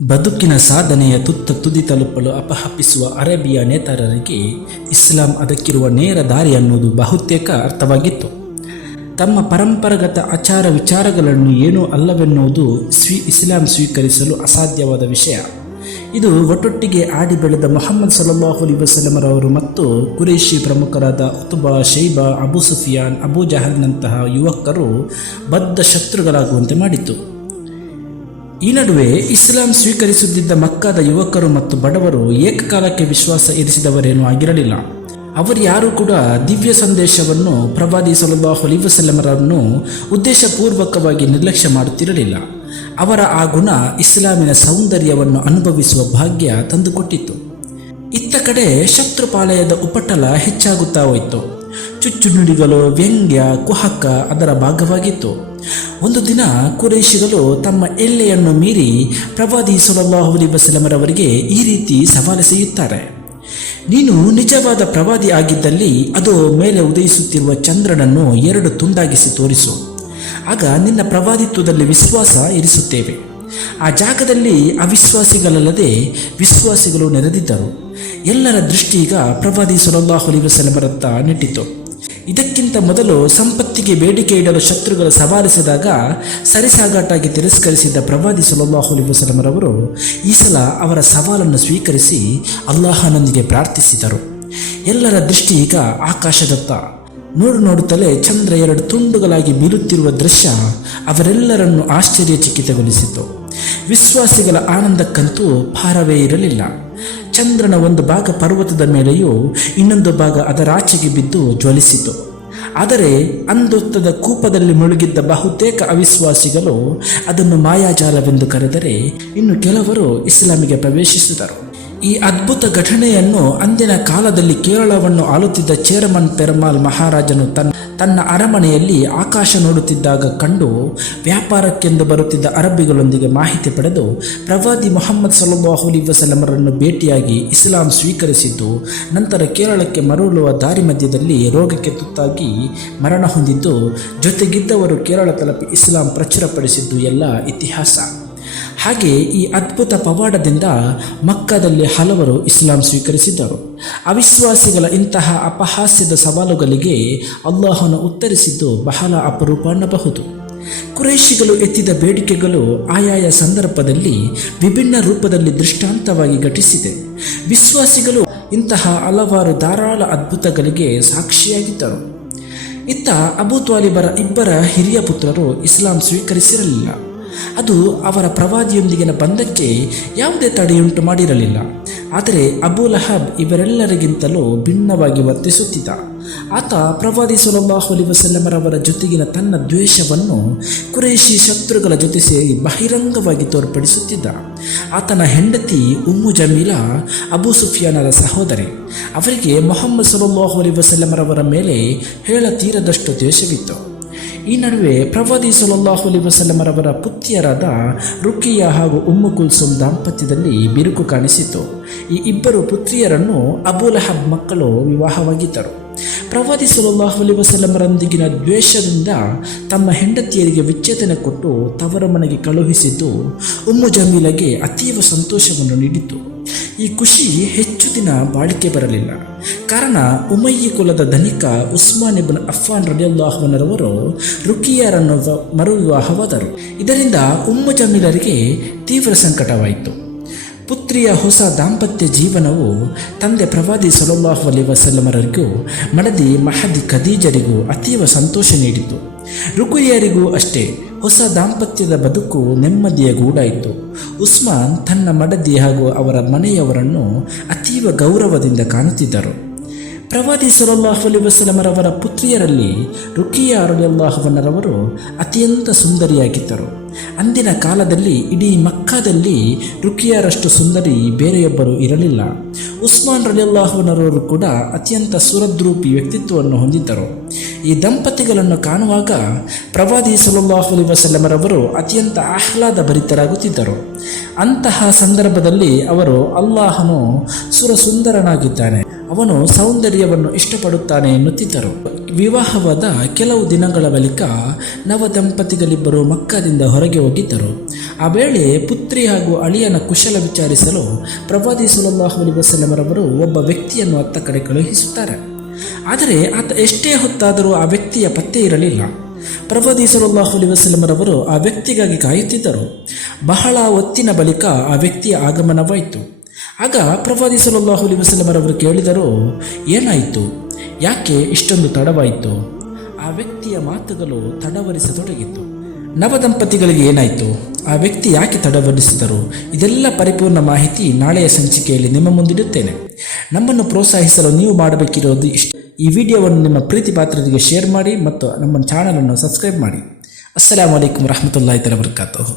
ಬದುಕಿನ ಸಾಧನೆಯ ತುದಿ ತಲುಪಲು ಅಪಹಪಿಸುವ ಅರೇಬಿಯ ನೇತಾರರಿಗೆ ಇಸ್ಲಾಂ ಅದಕ್ಕಿರುವ ನೇರ ದಾರಿ ಅನ್ನುವುದು ಬಹುತೇಕ ಅರ್ಥವಾಗಿತ್ತು. ತಮ್ಮ ಪರಂಪರಾಗತ ಆಚಾರ ವಿಚಾರಗಳನ್ನು ಏನೂ ಅಲ್ಲವೆನ್ನುವುದು ಇಸ್ಲಾಂ ಸ್ವೀಕರಿಸಲು ಅಸಾಧ್ಯವಾದ ವಿಷಯ. ಇದು ಒಟ್ಟೊಟ್ಟಿಗೆ ಆಡಿ ಬೆಳೆದ ಮುಹಮ್ಮದ್ ಸಲ್ಲಲ್ಲಾಹು ಅಲೈಹಿ ವಸಲ್ಲಮರವರು ಮತ್ತು ಕುರೈಶಿ ಪ್ರಮುಖರಾದ ಉತ್ಬಾ, ಶೈಬಾ, ಅಬು ಸುಫಿಯಾನ್, ಅಬು ಜಹಲ್ನಂತಹ ಯುವಕರು ಬದ್ಧ ಶತ್ರುಗಳಾಗುವಂತೆ ಮಾಡಿತು. ಈ ನಡುವೆ ಇಸ್ಲಾಂ ಸ್ವೀಕರಿಸುತ್ತಿದ್ದ ಮಕ್ಕಾದ ಯುವಕರು ಮತ್ತು ಬಡವರು ಏಕಕಾಲಕ್ಕೆ ವಿಶ್ವಾಸ ಇರಿಸಿದವರೇನೂ ಆಗಿರಲಿಲ್ಲ. ಅವರು ಯಾರೂ ಕೂಡ ದಿವ್ಯ ಸಂದೇಶವನ್ನು ಪ್ರವಾದಿ ಸಲ್ಲಲ್ಲಾಹು ಅಲೈಹಿ ವಸಲ್ಲಮರನ್ನು ಉದ್ದೇಶಪೂರ್ವಕವಾಗಿ ನಿರ್ಲಕ್ಷ್ಯ ಮಾಡುತ್ತಿರಲಿಲ್ಲ. ಅವರ ಆ ಗುಣ ಇಸ್ಲಾಮಿನ ಸೌಂದರ್ಯವನ್ನು ಅನುಭವಿಸುವ ಭಾಗ್ಯ ತಂದುಕೊಟ್ಟಿತ್ತು. ಇತ್ತ ಕಡೆ ಶತ್ರುಪಾಲಯದ ಉಪಟಳ ಹೆಚ್ಚಾಗುತ್ತಾ ಹೋಯಿತು. ಚುಚ್ಚುನುಡಿಗಳು, ವ್ಯಂಗ್ಯ, ಕುಹಕ ಅದರ ಭಾಗವಾಗಿತ್ತು. ಒಂದು ದಿನ ಕುರೈಶಿಗಳು ತಮ್ಮ ಎಲ್ಲೆಯನ್ನು ಮೀರಿ ಪ್ರವಾದಿ ಸಲ್ಲಲ್ಲಾಹು ಅಲೈಹಿ ವಸಲ್ಲಮರವರಿಗೆ ಈ ರೀತಿ ಸವಾಲೆಸೆಯುತ್ತಾರೆ: ನೀನು ನಿಜವಾದ ಪ್ರವಾದಿ ಆಗಿದ್ದಲ್ಲಿ ಅದು ಮೇಲೆ ಉದಯಿಸುತ್ತಿರುವ ಚಂದ್ರನನ್ನು 2 ತುಂಡಾಗಿಸಿ ತೋರಿಸು, ಆಗ ನಿನ್ನ ಪ್ರವಾದಿತ್ವದಲ್ಲಿ ವಿಶ್ವಾಸ ಇರಿಸುತ್ತೇವೆ. ಆ ಜಾಗದಲ್ಲಿ ಅವಿಶ್ವಾಸಿಗಳಲ್ಲದೆ ವಿಶ್ವಾಸಿಗಳು ನೆರೆದಿದ್ದರು. ಎಲ್ಲರ ದೃಷ್ಟಿ ಈಗ ಪ್ರವಾದಿ ಸಲ್ಲಲ್ಲಾಹು ಅಲೈಹಿ ವಸಲ್ಲಮರತ್ತ ನೆಟ್ಟಿತು. ಇದಕ್ಕಿಂತ ಮೊದಲು ಸಂಪತ್ತಿಗೆ ಬೇಡಿಕೆ ಇಡಲು ಶತ್ರುಗಳು ಸವಾಲಿಸಿದಾಗ ಸರಿಸಾಗಾಟಾಗಿ ತಿರಸ್ಕರಿಸಿದ್ದ ಪ್ರವಾದಿ ಸಲ್ಲಲ್ಲಾಹು ಅಲೈಹಿ ವಸಲ್ಲಮರವರು ಈ ಸಲ ಅವರ ಸವಾಲನ್ನು ಸ್ವೀಕರಿಸಿ ಅಲ್ಲಾಹನೊಂದಿಗೆ ಪ್ರಾರ್ಥಿಸಿದರು. ಎಲ್ಲರ ದೃಷ್ಟಿ ಈಗ ಆಕಾಶದತ್ತ. ನೋಡುತ್ತಲೇ ಚಂದ್ರ 2 ತುಂಡುಗಳಾಗಿ ಬೀಳುತ್ತಿರುವ ದೃಶ್ಯ ಅವರೆಲ್ಲರನ್ನು ಆಶ್ಚರ್ಯಚಕಿತಗೊಳಿಸಿತು. ವಿಶ್ವಾಸಿಗಳ ಆನಂದಕ್ಕಂತೂ ಪಾರವೇ ಇರಲಿಲ್ಲ. ಚಂದ್ರನ ಒಂದು ಭಾಗ ಪರ್ವತದ ಮೇಲೆಯೂ ಇನ್ನೊಂದು ಭಾಗ ಅದರಾಚೆಗೆ ಬಿದ್ದು ಜ್ವಲಿಸಿತು. ಆದರೆ ಅಂದೊತ್ತದ ಕೂಪದಲ್ಲಿ ಮುಳುಗಿದ್ದ ಬಹುತೇಕ ಅವಿಶ್ವಾಸಿಗಳು ಅದನ್ನು ಮಾಯಾಜಾಲವೆಂದು ಕರೆದರೆ, ಇನ್ನು ಕೆಲವರು ಇಸ್ಲಾಮಿಗೆ ಪ್ರವೇಶಿಸಿದರು. ಈ ಅದ್ಭುತ ಘಟನೆಯನ್ನು ಅಂದಿನ ಕಾಲದಲ್ಲಿ ಕೇರಳವನ್ನು ಆಳುತ್ತಿದ್ದ ಚೇರಮನ್ ಪೆರುಮಾಳ್ ಮಹಾರಾಜನು ತನ್ನ ಅರಮನೆಯಲ್ಲಿ ಆಕಾಶ ನೋಡುತ್ತಿದ್ದಾಗ ಕಂಡು ವ್ಯಾಪಾರಕ್ಕೆಂದು ಬರುತ್ತಿದ್ದ ಅರಬ್ಬಿಗಳೊಂದಿಗೆ ಮಾಹಿತಿ ಪಡೆದು ಪ್ರವಾದಿ ಮುಹಮ್ಮದ್ ಸಲ್ಲಲ್ಲಾಹು ಅಲೈಹಿ ವಸಲ್ಲಮರನ್ನು ಭೇಟಿಯಾಗಿ ಇಸ್ಲಾಂ ಸ್ವೀಕರಿಸಿದ್ದು, ನಂತರ ಕೇರಳಕ್ಕೆ ಮರಳುವ ದಾರಿ ಮಧ್ಯದಲ್ಲಿ ರೋಗಕ್ಕೆ ತುತ್ತಾಗಿ ಮರಣ ಹೊಂದಿದ್ದು, ಜೊತೆಗಿದ್ದವರು ಕೇರಳ ತಲುಪಿ ಇಸ್ಲಾಂ ಪ್ರಚುರಪಡಿಸಿದ್ದು ಎಲ್ಲ ಇತಿಹಾಸ. ಹಾಗೆ ಈ ಅದ್ಭುತ ಪವಾಡದಿಂದ ಮಕ್ಕದಲ್ಲಿ ಹಲವರು ಇಸ್ಲಾಂ ಸ್ವೀಕರಿಸಿದ್ದರು. ಅವಿಶ್ವಾಸಿಗಳ ಇಂತಹ ಅಪಹಾಸ್ಯದ ಸವಾಲುಗಳಿಗೆ ಅಲ್ಲಾಹನು ಉತ್ತರಿಸಿದ್ದು ಬಹಳ ಅಪರೂಪ ಅನ್ನಬಹುದು. ಕುರೈಶಿಗಳು ಎತ್ತಿದ ಬೇಡಿಕೆಗಳು ಆಯಾಯ ಸಂದರ್ಭದಲ್ಲಿ ವಿಭಿನ್ನ ರೂಪದಲ್ಲಿ ದೃಷ್ಟಾಂತವಾಗಿ ಘಟಿಸಿದೆ. ವಿಶ್ವಾಸಿಗಳು ಇಂತಹ ಹಲವಾರು ಧಾರಾಳ ಅದ್ಭುತಗಳಿಗೆ ಸಾಕ್ಷಿಯಾಗಿದ್ದರು. ಇತ್ತ ಅಬೂ ತ್ವಾಲಿಬರ 2 ಹಿರಿಯ ಪುತ್ರರು ಇಸ್ಲಾಂ ಸ್ವೀಕರಿಸಿರಲಿಲ್ಲ. ಅದು ಅವರ ಪ್ರವಾದಿಯೊಂದಿಗಿನ ಬಂಧಕ್ಕೆ ಯಾವುದೇ ತಡೆಯುಂಟು ಮಾಡಿರಲಿಲ್ಲ. ಆದರೆ ಅಬೂ ಲಹಬ್ ಇವರೆಲ್ಲರಿಗಿಂತಲೂ ಭಿನ್ನವಾಗಿ ವರ್ತಿಸುತ್ತಿದ್ದ. ಆತ ಪ್ರವಾದಿ ಸಲ್ಲಲ್ಲಾಹು ಅಲೈಹಿ ವಸಲ್ಲಮರವರ ಜೊತೆಗಿನ ತನ್ನ ದ್ವೇಷವನ್ನು ಕುರೈಶಿ ಶತ್ರುಗಳ ಜೊತೆ ಸೇರಿ ಬಹಿರಂಗವಾಗಿ ತೋರ್ಪಡಿಸುತ್ತಿದ್ದ. ಆತನ ಹೆಂಡತಿ ಉಮ್ಮು ಜಮೀಲಾ ಅಬೂ ಸುಫಿಯಾನರ ಸಹೋದರಿ. ಅವರಿಗೆ ಮುಹಮ್ಮದ್ ಸಲ್ಲಲ್ಲಾಹು ಅಲೈಹಿ ವಸಲ್ಲಮರವರ ಮೇಲೆ ಹೇಳತೀರದಷ್ಟು ದ್ವೇಷವಿತ್ತು. ಈ ನಡುವೆ ಪ್ರವಾದಿ ಸಲ್ಲಲ್ಲಾಹು ಅಲೈಹಿ ವಸಲ್ಲಮರವರ ಪುತ್ರಿಯರಾದ ರುಕಿಯಾ ಹಾಗೂ ಉಮ್ಮು ಕುಲ್ಸುಮ್ ದಾಂಪತ್ಯದಲ್ಲಿ ಬಿರುಕು ಕಾಣಿಸಿತು. ಈ 2 ಪುತ್ರಿಯರನ್ನು ಅಬೂ ಲಹಬ್ ಮಕ್ಕಳು ವಿವಾಹವಾಗಿದ್ದರು. ಪ್ರವಾದಿ ಸಲ್ಲಲ್ಲಾಹು ಅಲೈಹಿ ವಸಲ್ಲಮರೊಂದಿಗಿನ ದ್ವೇಷದಿಂದ ತಮ್ಮ ಹೆಂಡತಿಯರಿಗೆ ವಿಚ್ಛೇದನ ಕೊಟ್ಟು ತವರ ಮನೆಗೆ ಕಳುಹಿಸಿದ್ದು ಉಮ್ಮು ಜಮೀಲಗೆ ಅತೀವ ಸಂತೋಷವನ್ನು ನೀಡಿತು. ಈ ಖುಷಿ ಹೆಚ್ಚು ದಿನ ಬಾಳಿಕೆ ಬರಲಿಲ್ಲ. ಕಾರಣ, ಉಮಯ್ಯ ಕುಲದ ಧನಿಕ ಉಸ್ಮಾನ್ ಇಬ್ನ್ ಅಫ್ಫಾನ್ ರಲಿಯಲ್ಲಾಹು ಅನ್ಹುರವರು ರುಕಿಯಾರನ್ನು ಮರುವಿವಾಹವಾದರು. ಇದರಿಂದ ಉಮ್ಮು ಜಮೀಲರಿಗೆ ತೀವ್ರ ಸಂಕಟವಾಯಿತು. ಪುತ್ರಿಯ ಹೊಸ ದಾಂಪತ್ಯ ಜೀವನವು ತಂದೆ ಪ್ರವಾದಿ ಸಲ್ಲಲ್ಲಾಹು ಅಲೈಹಿ ವಸಲ್ಲಮರಿಗೂ ಮಡದಿ ಮಹದಿ ಖದೀಜರಿಗೂ ಅತೀವ ಸಂತೋಷ ನೀಡಿತು. ರುಕಿಯರಿಗೂ ಅಷ್ಟೇ. ಹೊಸ ದಾಂಪತ್ಯದ ಬದುಕು ನೆಮ್ಮದಿಯ ಗೂಡಾಯಿತು. ಉಸ್ಮಾನ್ ತನ್ನ ಮಡದಿ ಹಾಗೂ ಅವರ ಮನೆಯವರನ್ನು ಅತೀವ ಗೌರವದಿಂದ ಕಾಣುತ್ತಿದ್ದರು. ಪ್ರವಾದಿ ಸಲ್ಲಲ್ಲಾಹು ಅಲೈಹಿ ವಸಲ್ಲಮರವರ ಪುತ್ರಿಯರಲ್ಲಿ ರುಕಿಯಾ ರಲಿಯಲ್ಲಾಹು ಅನ್ಹರವರು ಅತ್ಯಂತ ಸುಂದರಿಯಾಗಿದ್ದರು. ಅಂದಿನ ಕಾಲದಲ್ಲಿ ಇಡೀ ಮಕ್ಕಾದಲ್ಲಿ ರುಕಿಯಾರಷ್ಟು ಸುಂದರಿ ಬೇರೆಯೊಬ್ಬರು ಇರಲಿಲ್ಲ. ಉಸ್ಮಾನ್ ರಲಿಯಲ್ಲಾಹು ಅನ್ಹರವರು ಕೂಡ ಅತ್ಯಂತ ಸುರದ್ರೂಪಿ ವ್ಯಕ್ತಿತ್ವವನ್ನು ಹೊಂದಿದ್ದರು. ಈ ದಂಪತಿಗಳನ್ನು ಕಾಣುವಾಗ ಪ್ರವಾದಿ ಸಲ್ಲಲ್ಲಾಹು ಅಲೈಹಿ ವಸಲ್ಲಮರವರು ಅತ್ಯಂತ ಆಹ್ಲಾದ ಭರಿತರಾಗುತ್ತಿದ್ದರು. ಅಂತಹ ಸಂದರ್ಭದಲ್ಲಿ ಅವರು, ಅಲ್ಲಾಹನು ಸುರಸುಂದರನಾಗಿದ್ದಾನೆ, ಅವನು ಸೌಂದರ್ಯವನ್ನು ಇಷ್ಟಪಡುತ್ತಾನೆ ಎನ್ನುತ್ತಿದ್ದರು. ವಿವಾಹವಾದ ಕೆಲವು ದಿನಗಳ ಬಳಿಕ ನವ ದಂಪತಿಗಳಿಬ್ಬರು ಮಕ್ಕದಿಂದ ಹೊರಗೆ ಹೋಗಿದ್ದರು. ಆ ವೇಳೆ ಪುತ್ರಿ ಹಾಗೂ ಅಳಿಯನ ಕುಶಲ ವಿಚಾರಿಸಲು ಪ್ರವಾದಿ ಸಲ್ಲಲ್ಲಾಹು ಅಲೈಹಿ ವಸಲ್ಲಂ ರವರು ಒಬ್ಬ ವ್ಯಕ್ತಿಯನ್ನು ಅತ್ತ ಕಡೆ ಕಳುಹಿಸುತ್ತಾರೆ. ಆದರೆ ಆತ ಎಷ್ಟೇ ಹೊತ್ತಾದರೂ ಆ ವ್ಯಕ್ತಿಯ ಪತ್ತೆ ಇರಲಿಲ್ಲ. ಪ್ರವಾದಿ ಸಲ್ಲಲ್ಲಾಹು ಅಲೈಹಿ ವಸಲ್ಲಂ ರವರು ಆ ವ್ಯಕ್ತಿಗಾಗಿ ಕಾಯುತ್ತಿದ್ದರು. ಬಹಳ ಹೊತ್ತಿನ ಬಳಿಕ ಆ ವ್ಯಕ್ತಿಯ ಆಗಮನವಾಯಿತು. ಆಗ ಪ್ರವಾದಿ ಸಲ್ಲಲ್ಲಾಹು ಅಲೈಹಿ ವಸಲ್ಲಂ ರವರು ಕೇಳಿದರು, ಏನಾಯಿತು, ಯಾಕೆ ಇಷ್ಟೊಂದು ತಡವಾಯಿತು? ಆ ವ್ಯಕ್ತಿಯ ಮಾತುಗಳು ತಡವರಿಸತೊಡಗಿತು. ನವದಂಪತಿಗಳಿಗೆ ಏನಾಯಿತು, ಆ ವ್ಯಕ್ತಿ ಯಾಕೆ ತಡವರಿಸಿದರು, ಇದೆಲ್ಲ ಪರಿಪೂರ್ಣ ಮಾಹಿತಿ ನಾಳೆಯ ಸಂಚಿಕೆಯಲ್ಲಿ ನಿಮ್ಮ ಮುಂದಿಡುತ್ತೇನೆ. ನಮ್ಮನ್ನು ಪ್ರೋತ್ಸಾಹಿಸಲು ನೀವು ಮಾಡಬೇಕಿರೋದು ಇಷ್ಟು. ಈ ವಿಡಿಯೋವನ್ನು ನಿಮ್ಮ ಪ್ರೀತಿ ಪಾತ್ರರಿಗೆ ಶೇರ್ ಮಾಡಿ ಮತ್ತು ನಮ್ಮ ಚಾನಲನ್ನು ಸಬ್ಸ್ಕ್ರೈಬ್ ಮಾಡಿ. ಅಸ್ಸಲಾಮು ಅಲೈಕುಂ ವರಹಮತುಲ್ಲಾಹಿ ವಬರಕಾತುಹು.